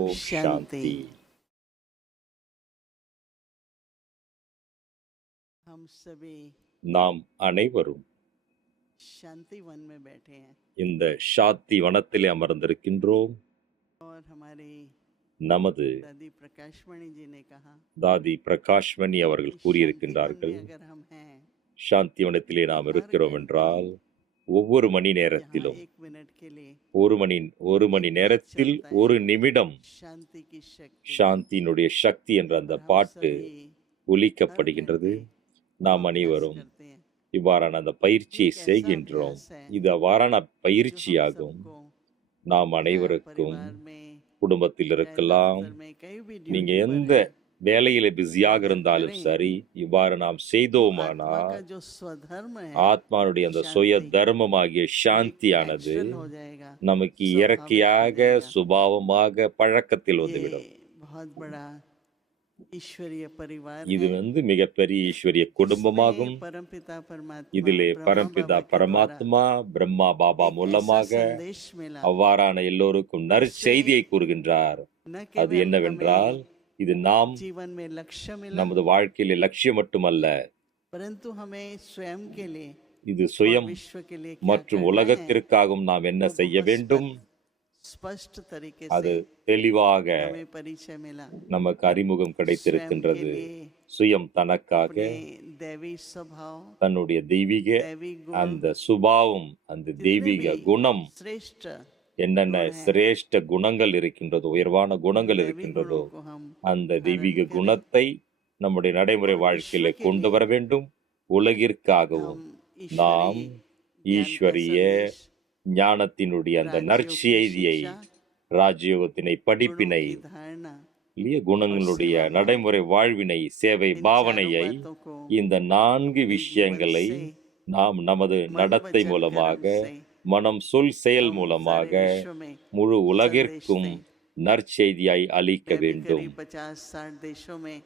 ஓம் शांति। சாந்தி. हम सभी நாம் அனைவரும் शांति वन में बैठे हैं இந்த சாந்தி வனத்திலே அமர்ந்திருக்கின்றோம். और हमारी நமது दादी प्रकाशमणि जी ने कहा தாதி பிரகாஷ்மணி அவர்கள் कि शांति वन கூறியிருக்கின்றார்கள், में अगर हम हैं சாந்தி வனத்திலே நாம் இருக்கிறோம் என்றால் ஒவ்வொரு மணி यहाँ நேரத்திலும் एक मिनट के लिए ஒரு மணி நேரத்தில் ஒரு நிமிடம் शांति की शक्ति சாந்தியினுடைய சக்தி என்ற அந்த और हम பாட்டு सभी ஒலிக்கப்படுகின்றது. हर घंटे நாம் वो अभ्यास அனைவரும் करते हैं। இவ்வாறான அந்த பயிற்சியை एक ऐसा செய்கின்றோம். अभ्यास है இது அவ்வாறான जो हम பயிற்சியாகும். सबको நாம் चाहे அனைவருக்கும் परिवार में குடும்பத்தில் चाहे இருக்கலாம், दफ्तर में कहीं भी நீங்க ड्यूटी पर எந்த हैं, வேலையில பிஸியாக अगर இருந்தாலும் करें சரி, இவ்வாறு நாம் तो आत्मा செய்தோமானால் का जो स्वधर्म है ஆத்மானுடைய அந்த சுய शांति தர்மமாகிய एक சாந்தியானது नेचुरल हो जाएगा, நமக்கு स्वाभाविक हो இயற்கையாக जाएगा। சுபாவமாக பழக்கத்தில் ये வந்துவிடும். बहुत बड़ा ईश्वरीय परिवार இது है। மிகப்பெரிய ஈஸ்வரிய குடும்பமாகும். इसमें परमपिता परमात्मा இதிலே ब्रह्मा பரம்பிதா बाबा के द्वारा பரமாத்மா பிரம்மா பாபா एक ऐसा மூலமாக संदेश मिला, அவ்வாறான எல்லோருக்கும் நற்செய்தியை கூறுகின்றார். न அது केवल என்னவென்றால், हमें இது நாம் जीवन में लक्ष्य मिला, நமது வாழ்க்கையில லட்சியம் மட்டுமல்ல, परंतु हमें स्वयं के लिए இது और சுயம் विश्व के लिए क्या மற்றும் करना है உலகத்திற்காகவும் நாம் என்ன वो செய்ய बहुत வேண்டும், स्पष्ट तरीके அது से தெளிவாக हमें परिचय मिला। நமக்கு அறிமுகம் स्वयं के கிடைத்திருக்கின்றது. लिए சுயம் தனக்காக अपने दैवी स्वभाव, தன்னுடைய தெய்வீக दैवी அந்த गुण, சுபாவம், அந்த जितने தெய்வீக भी குணம், श्रेष्ठ என்னென்ன गुण हैं, சிரேஷ்ட குணங்கள் இருக்கின்றதோ, உயர்வான उन குணங்கள் दैवी இருக்கின்றதோ, गुणों को हम அந்த धारण தெய்வீக करें குணத்தை நம்முடைய நடைமுறை और வாழ்க்கையில विश्व के கொண்டு लिए வர வேண்டும். உலகிற்காகவும் हम நாம் ईश्वरीय ज्ञान का ஈஸ்வரிய संदेश, ஞானத்தினுடைய அந்த राजयोग की நற்செய்தியை, शिक्षा, ராஜயோகத்தினை, गुणों படிப்பினை, की धारणा இல்லைய और குணங்களுடைய सेवा भाव, நடைமுறை வாழ்வினை, சேவை इन चारों பாவனையை, बातों को இந்த 4 अपने जीवन விஷயங்களை से, நாம் நமது मन நடத்தை वचन மூலமாக, कर्म से மனம் சொல் செயல் हम மூலமாக सारे विश्व में முழு संदेश உலகிற்கும் दें। நற்செய்தியாய் அளிக்க मैं भी வேண்டும். करीब 50-60 देशों में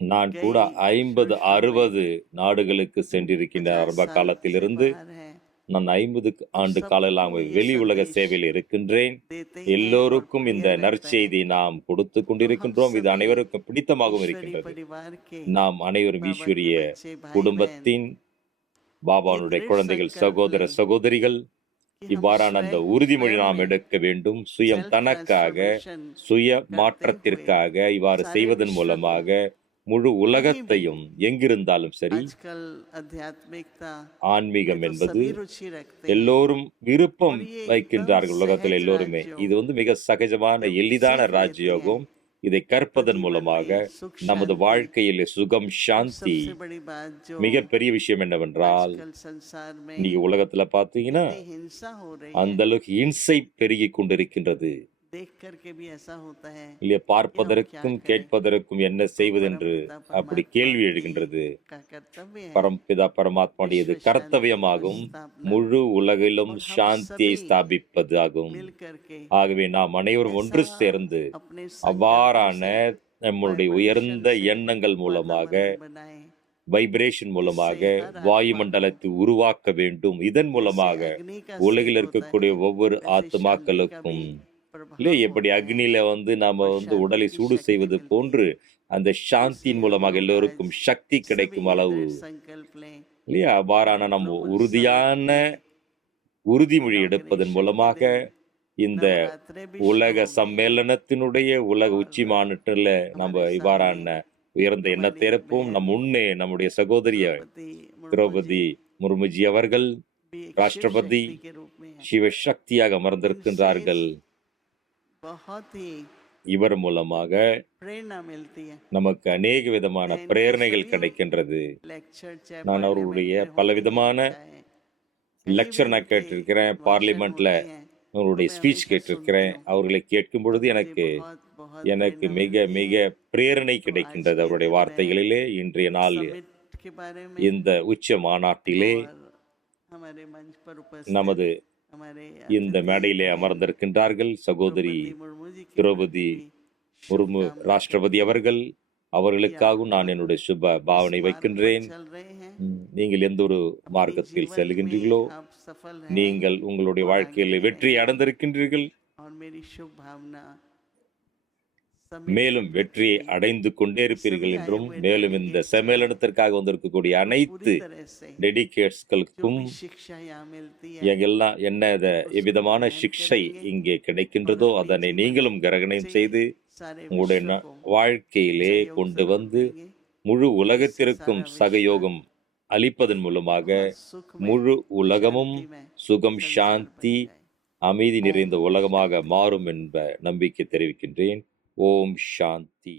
நான் கூட गई 50 शुरू में 60 நாடுகளுக்கு சென்றிருக்கின்ற 50 ஆரம்ப साल से காலத்திலிருந்து बाहर है நான் 50 ஆண்டு सबको காலமாக ये வெளி உலக संदेश சேவையில் இருக்கின்றேன். देते हैं और எல்லோருக்கும் प्रिय இந்த लगता है। நற்செய்தியை நாம் கொடுத்து तो हम கொண்டிருக்கின்றோம். இது सभी அனைவருக்கும் பிடித்தமாகவும் ईश्वरी இருக்கின்றது. परिवार के நாம் அனைவரும் बाबा के ஈஸ்வரிய बच्चे भाई बहन குடும்பத்தின் ये பாபானுடைய दृढ़ குழந்தைகள், संकल्प சகோதர लें சகோதரிகள், कि हम இவ்வாறான அந்த स्वयं உறுதிமொழி स्वयं நாம் में எடுக்க வேண்டும். சுயம் सेल्फ தனக்காக, ट्रांसफॉर्मेशन சுய करते हुए மாற்றத்திற்காக இவ்வாறு सारे செய்வதன் विश्व को மூலமாக முழு कहीं भी, உலகத்தையும் எங்கிருந்தாலும் சரி, आजकल आध्यात्मिकता ஆன்மீகம் में तो என்பது सभी रुचि रखते हैं எல்லோரும் விருப்பம் और ये एकदम வைக்கின்றார்கள். உலகத்தில் सहज எல்லோருமே राजयोग இது மிக சகஜமான जब எளிதான सीख लेते हैं ராஜயோகம். இதை तो கற்பதன் जीवन மூலமாக में सुख நமது शांति வாழ்க்கையில் சுகம், और சாந்தி, सबसे बड़ी बात जो மிகப்பெரிய விஷயம் என்னவென்றால், आजकल संसार நீங்க में உலகத்துல பாத்தீங்கன்னா इतनी हिंसा हो रही அந்த है, அளவுக்கு இன்சை பெருகிக் கொண்டிருக்கின்றது. देख करके भी ऐसा होता है இல்லையா, कि हम क्या பார்ப்பதற்கு करें। கேட்பதற்கும் என்ன तो செய்வதென்று परमपिता அப்படி परमात्मा கேள்வி की எழுகின்றது. का कर्तव्य है பரம்பிதா பரமாத்மாவுடையது विश्व शांति की கர்த்தவியமாகும், स्थापना முழு உலகிலும் और हम சாந்தியை सभी ஸ்தாபிப்பது ஆகும். मिल करके ஆகவே நாம் அனைவரும் ஒன்று ऐसा சேர்ந்து अपने संकल्पों அவ்வாறான से, நம்முடைய वाइब्रेशन உயர்ந்த से எண்ணங்கள் மூலமாக, वातावरण बनाए வைப்ரேஷன் மூலமாக जिससे हर आत्मा வாயுமண்டலத்தை को உருவாக்க வேண்டும். இதன் जैसे மூலமாக अग्नि का உலகில் सेक होता இருக்கக்கூடிய है ஒவ்வொரு वैसे शांति का भी ஆத்மாக்களுக்கும், இல்லையா, प्रभाव எப்படி होता है அக்னியில நாம और शांति உடலை की சூடு शक्ति செய்வது मिलती போன்று है। அந்த तो சாந்தியின் इसलिए हम மூலமாக लोग आज எல்லோருக்கும் சக்தி सभी கிடைக்கும் ये அளவு, दृढ़ संकल्प लें இல்லையா, और அவ்வாறான நம்ம ग्लोबल साउथ உறுதியான में உறுதிமொழி எடுப்பதன் इनॉग्रेशन के மூலமாக दिन இந்த नवरात्रे भी உலக शुरू हो गए சம்மேளனத்தினுடைய உலக और உச்சி மாநாட்டில் நம்ம हमारे सामने இவ்வாறான உயர்ந்த எண்ணத்தை हमारी இருப்போம். நம் बहन முன்னே நம்முடைய சகோதரிய द्रौपदी मुर्मू जी திரௌபதி முர்முஜி அவர்கள் भी एक शिव ராஷ்டிரபதி शक्ति के रूप में है। சிவசக்தியாக इनसे அமர்ந்திருக்கின்றார்கள். बहुत ही இவர் மூலமாக प्रेरणा मिलती है। நமக்கு अनेक விதமான मैं इनके பிரேரணைகள் सभी கிடைக்கின்றது. लेक्चर चाहे நான் அவர்களுடைய पार्लियामेंट में பல होती हैं விதமான चाहे कहीं லெக்சர் भी நான் इनके கேட்டிருக்கிறேன். भाषण பார்லிமெண்ட்ல होते हैं तो அவருடைய मैं ஸ்பீச் हमेशा सुनती கேட்டிருக்கிறேன். हूँ அவர்களை கேட்கும் और பொழுது मुझे எனக்கு बहुत बहुत எனக்கு प्रेरणा மிக मिलती மிக है। பிரேரணை तो आज கிடைக்கின்றது के அவருடைய दिन मैं வார்த்தைகளிலே. இன்றைய इस நாள் समिट के बारे में இந்த உச்ச மாநாட்டிலே और हमारे मंच पर उपस्थित நமது हमारे இந்த अतिथि மேடையிலே बहन அமர்ந்திருக்கின்றார்கள் சகோதரி द्रौपदी मुर्मू जी के திரௌபதி प्रति भी முர்மு शुभकामनाएं ராஷ்டிரபதி करती हूँ அவர்கள், कि आप அவர்களுக்காகவும் நான் बहुत என்னுடைய சுப इस பாவனை मार्ग पर வைக்கின்றேன். चल रहे हैं। நீங்கள் எந்த ஒரு अपने மார்க்கத்தில் जीवन செல்கின்றீர்களோ, में आप सफल हैं நீங்கள் உங்களுடைய और आगे வாழ்க்கையில் भी வெற்றி रहेंगे அடைந்திருக்கின்றீர்கள். और मेरी शुभ भावना மேலும் வெற்றியை அடைந்து கொண்டே இருப்பீர்கள் என்றும், மேலும் இந்த சம்மேளனத்திற்காக வந்திருக்கக்கூடிய அனைத்து டெடிகேட்ஸ்களுக்கும் எங்கெல்லாம் எவ்விதமான சிக்ஷை இங்கே கிடைக்கின்றதோ அதனை நீங்களும் கிரகணம் செய்து உங்களுடைய வாழ்க்கையிலே கொண்டு வந்து முழு உலகத்திற்கும் சகயோகம் அளிப்பதன் மூலமாக முழு உலகமும் சுகம், சாந்தி, அமைதி நிறைந்த உலகமாக மாறும் என்ப நம்பிக்கை தெரிவிக்கின்றேன். ஓம் சாந்தி.